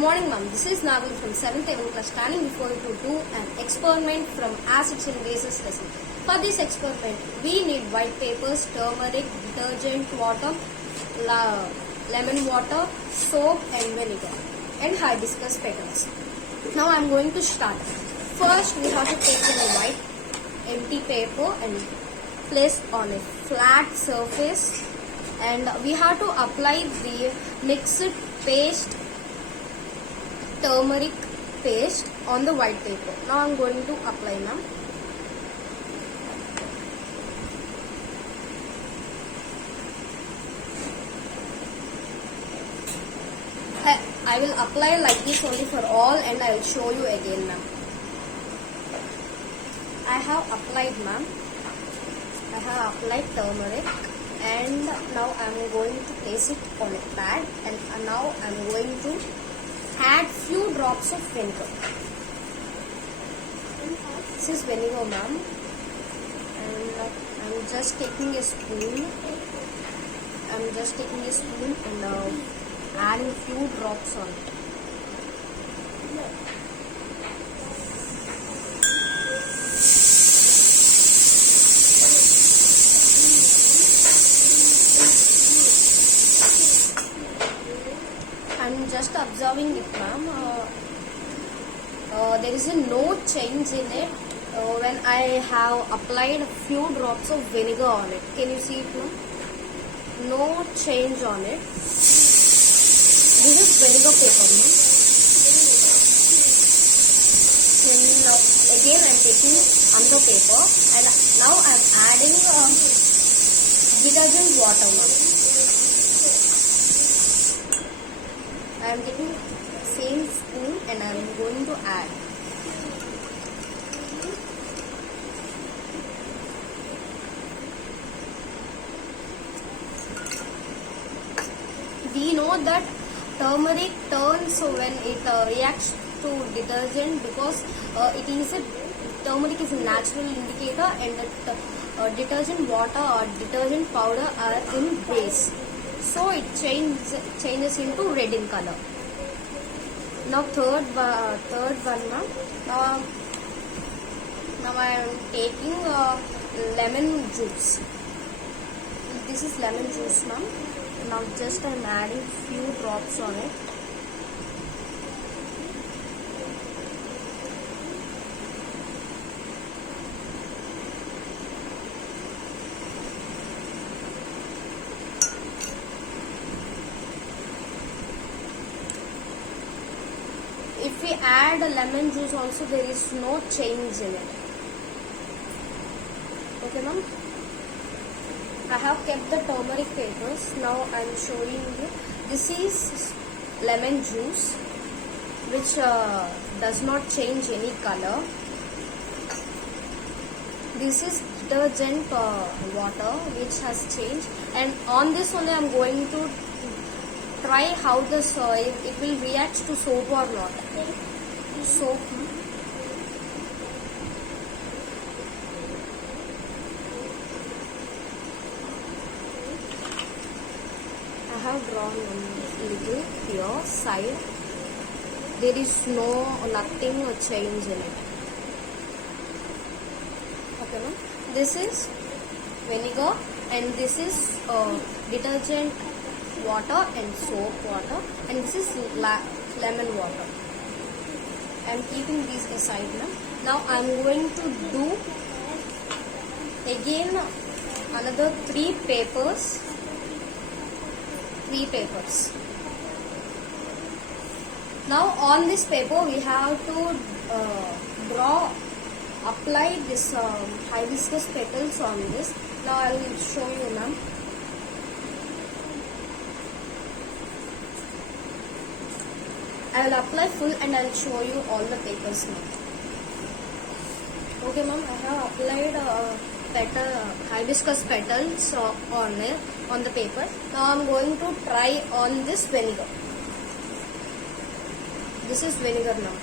morning, ma'am. This is Nabil from 7th A class standing before you to do an experiment from acids and bases lesson. For this experiment, we need white papers, turmeric, detergent, water, lemon water, soap and vinegar and hibiscus petals. Now I am going to start. First, we have to take a white empty paper and place on a flat surface, and we have to apply the mixed paste, turmeric paste on the white paper. Now I am going to apply now. I will apply like this only for all, and I will show you again now. I have applied, ma'am. I have applied turmeric, and now I am going to place it on a pad, and now I am going to add few drops of vinegar. This is vinegar, ma'am, and I am just taking a spoon. I am just taking a spoon and adding few drops on it. I am just observing it, ma'am. There is no change in it when I have applied a few drops of vinegar on it. Can you see it, ma'am? No change on it. This is vinegar paper, ma'am. Again I am taking another paper, and now I am adding detergent water, ma'am. I am taking same spoon and I am going to add. We know that turmeric turns when it reacts to detergent, because turmeric is a natural indicator, and that detergent water or detergent powder are in base, so it changes into red in color. Now third one, ma'am. Now I am taking lemon juice. This is lemon juice, ma'am. Now just I am adding few drops on it. If we add lemon juice also, there is no change in it. Okay, ma'am. I have kept the turmeric papers. Now I am showing you. This is lemon juice, which does not change any color. This is detergent water, which has changed. And on this only I am going to try how this it will react to soap or not. Soap. I have drawn a little here side. There is nothing change in it. Okay, ma'am. This is vinegar, and this is detergent water and soap water, and this is lemon water. I am keeping these aside now. Now I am going to do again another three papers. Now on this paper we have to apply this hibiscus petals on this. Now I will show you, ma'am. I will apply full and I will show you all the papers now. Okay, ma'am, I have applied hibiscus petals on the paper. Now I am going to try on this vinegar. This is vinegar now.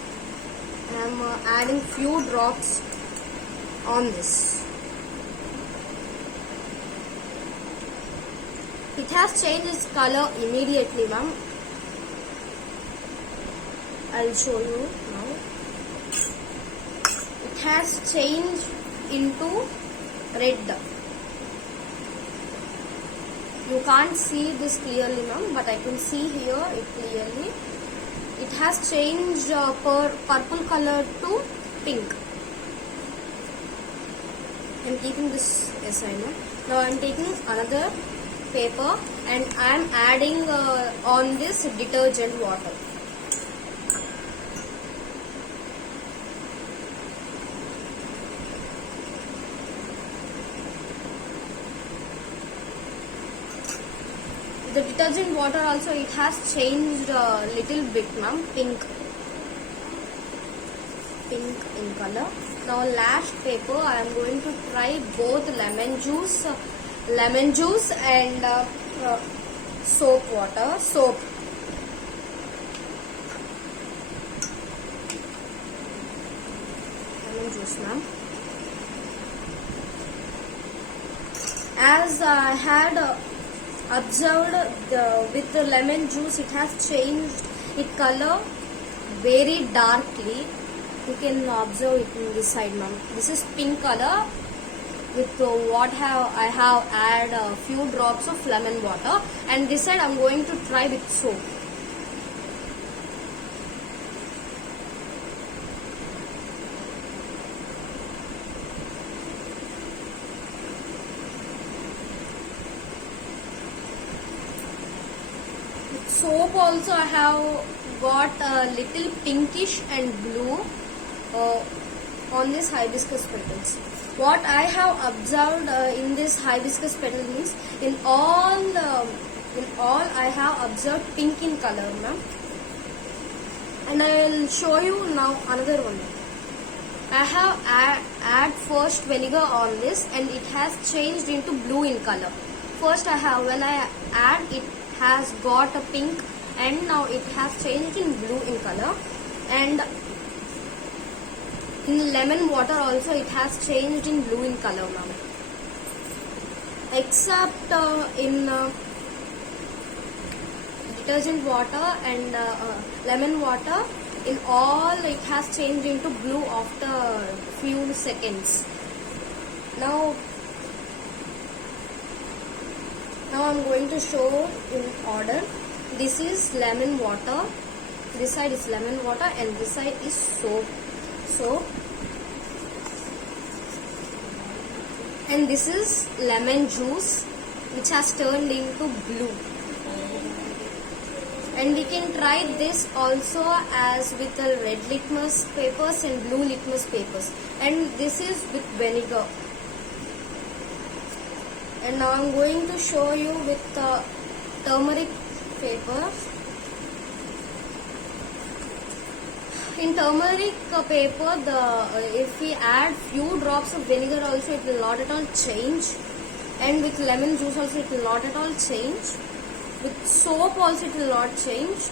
I am adding few drops on this. It has changed its color immediately, ma'am. I'll show you now. It has changed into red. You can't see this clearly now, but I can see here it clearly. It has changed purple color to pink. I'm keeping this aside now. Now I'm taking another paper and I'm adding on this detergent water. The detergent water also, it has changed a little bit now, pink in color. Now last paper, I am going to try both lemon juice and soap. Lemon juice now. As I had observed, with the lemon juice, it has changed its color very darkly. You can observe it in this side now. This is pink color. With I have add a few drops of lemon water, and this side I am going to try with soap. With soap also I have got a little pinkish and blue on this hibiscus petals. What I have observed in this hibiscus petal means in all I have observed pink in color, ma'am. And I will show you now another one. I have add first vinegar on this and it has changed into blue in color. First when I add, it has got a pink and now it has changed in blue in color. And in lemon water also it has changed in blue in color, ma'am. Except in detergent water and lemon water, in all it has changed into blue after few seconds. Now I'm going to show in order. This is lemon water, this side is lemon water and this side is soap. And this is lemon juice which has turned into blue. And we can try this also as with the red litmus papers and blue litmus papers. And this is with vinegar. And now I am going to show you with turmeric paper. In turmeric paper, if we add few drops of vinegar also, it will not at all change. And with lemon juice also, it will not at all change. With soap also, it will not change.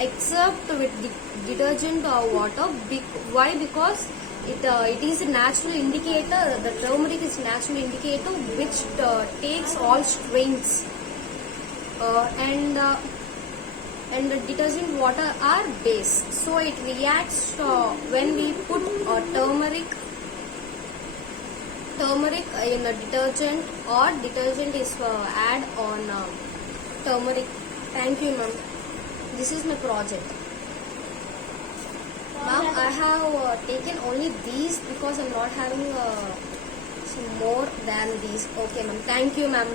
Except with detergent or water. Why? Because it is a natural indicator. The turmeric is a natural indicator which takes all strains. And the detergent water are base, so it reacts when we put turmeric in a detergent, or detergent is add on turmeric. Thank you, ma'am. This is my project. Ma'am, I have taken only these because I'm not having some more than these. Okay, ma'am. Thank you, ma'am.